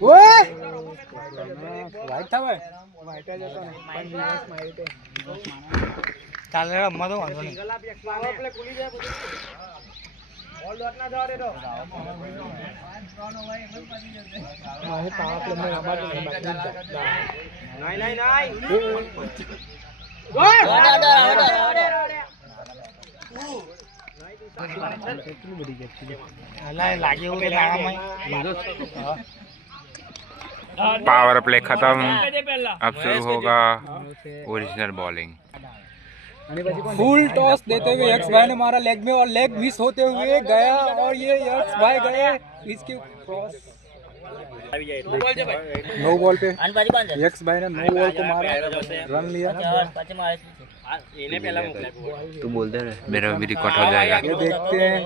ઓય white થાવે white જ હતો ને પણ દિવસ મારી તે ચાલે રમવા તો વાંધો નહીં આપણે ખુલી જાય બધું બોલ ડોટ ના જવા દે તો માહી પાવર પ્લે માં આબાદ નહીં ઓય કેટલી બધી ગેપ છે અલા લાગે એવું તો નામાં पावर प्ले खत्म। अब शुरू होगा ओरिजिनल बॉलिंग। फुल टॉस देते हुए यक्स भाई ने मारा लेग में और लेग मिस होते हुए गया और ये यक्स भाई गए इसके क्रॉस नो बॉल पे यक्स भाई ने नो बॉल को मारा रन लिया। तू बोल दे मेरा भी रिकॉर्ड हो जाएगा। ये देखते हैं